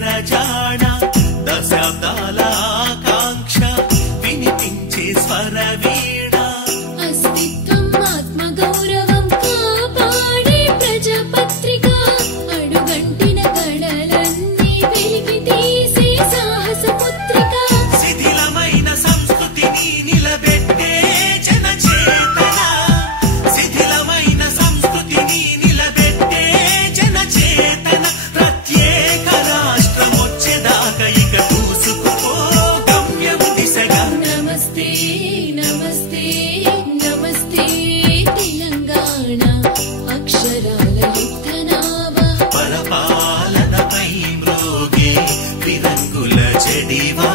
నెరజాణ దశాబ్దాల ఆకాంక్ష వినిపించే స్వరవీణ అస్తిత్వం ఆత్మ గౌరవం కాపాడే ప్రజాపత్రిక అడుగంటిన కళలన్నీ వెలికి తీసే సాహస పుత్రిక శిథిలమైన సంస్కృతిని నిలబెట్టే జనచేతన శిథిలమైన సంస్కృతిని నిలబెట్టే జనచేతన ప్రత్యేక రాష్ట్రం వచ్చేదాకా ఇక దూసుకుపో గమ్యం దిశగా నమస్తే నమస్తే నమస్తే తెలంగాణ అక్షరాల యుద్ధనావ పరపాలనపై మ్రోగే విరంగుల జడివాన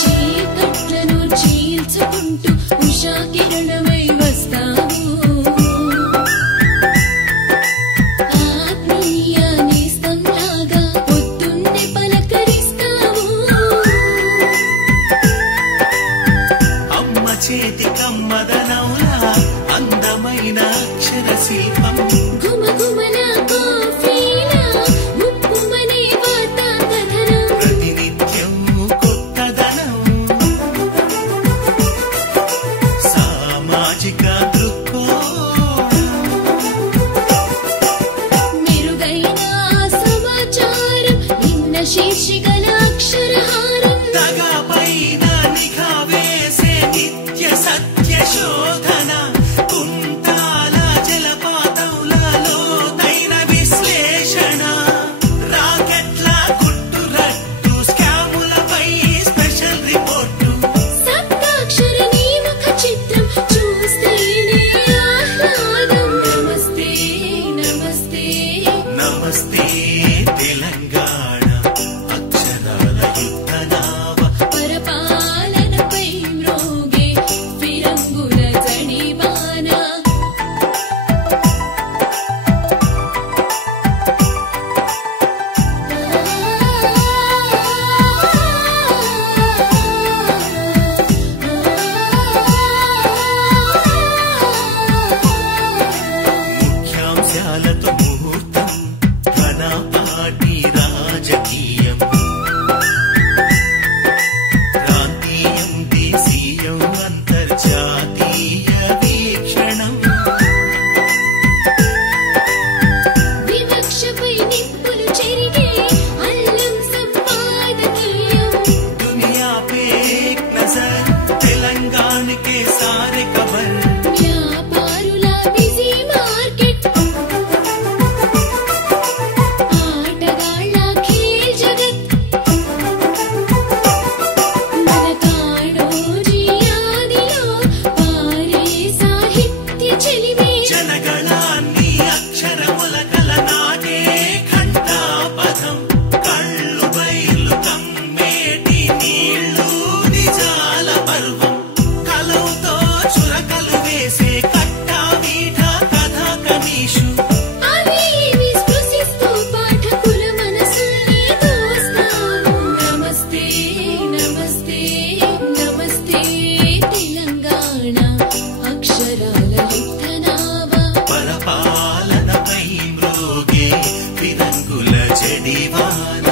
చీకట్లను చీల్చుకుంటూ ఉషా కిరణమై వస్తావు ఆత్మీయ నేస్తంలాగా పొద్దున్నే పలకరిస్తావు అమ్మ చేతి కమ్మదనౌలా అందమైన అక్షర శిల్పం గుమగుమల కాఫీలా ముప్పుమనే వాతావరణం ప్రతినిత్యం కొత్తదనం సామాజిక దృక్కోణం మెరుగైన సమాచారం నిన్న శీర్షికల అక్షరహారం దగపైన నిఘా వేసే నిత్య సత్య శోధన కుంటాల జలపాతంలో లోతైన విశ్లేషణ రాకెట్ల గుట్టురట్టు స్కాములపై స్పెషల్ రిపోర్టు సప్తాక్షర నీముఖ చిత్రం చూస్తేనే ఆహ్లాదం నమస్తే నమస్తే నమస్తే తెలంగాణ అక్షరాల యుద్ధనావ పరపాలనపై మ్రోగే ఫిరంగుల జడివాన ముఖ్యాంశాలతో ముహూర్తం ఘనపాటి రాజకీయం ప్రాంతీయం దేశీయం అంతర్జాతీయ వీక్షణం వివక్షపై నిప్పులు చెరిగే అల్లం సంపాదకీయం दुनिया पे एक नजर तेलंगाना के सारे खबर వ్యాపారుల బిజీ మార్కెట్ ఆటగాళ్ళ ఖేల్ జగత్ మన కాడోజీ ఆదిలో పారే సాహిత్య చెలిమే జనగణాన్ని అక్షరముల కలనాటే ఘంటాపథం కళ్ళు బయలు కమ్మేటి నీళ్ళు నిజాల పర్వం కలవుతో చురకలు వేసే కట్టా మీఠ కథా కనీషు అవి ఇవి స్పృశిస్తూ పాఠకుల మనసుల్ని దోస్తావు నమస్తే నమస్తే నమస్తే తెలంగాణ అక్షరాల యుద్ధనావ పరపాలనపై మ్రోగే విరంగుల జడివాన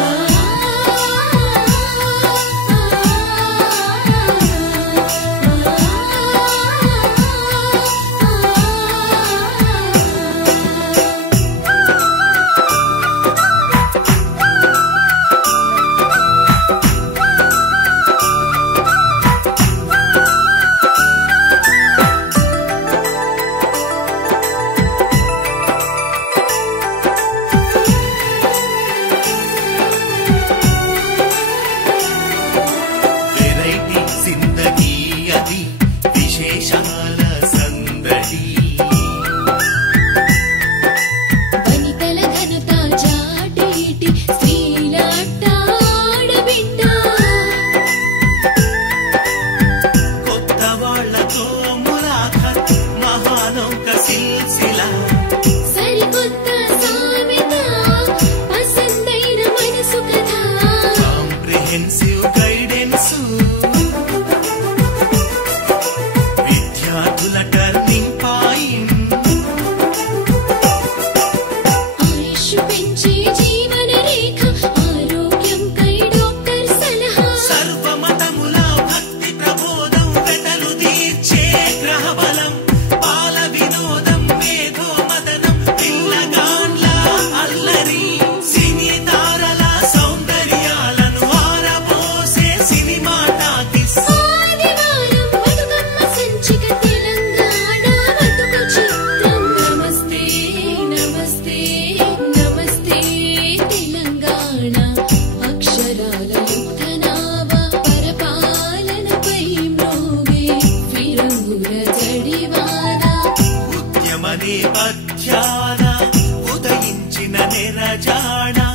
జాణ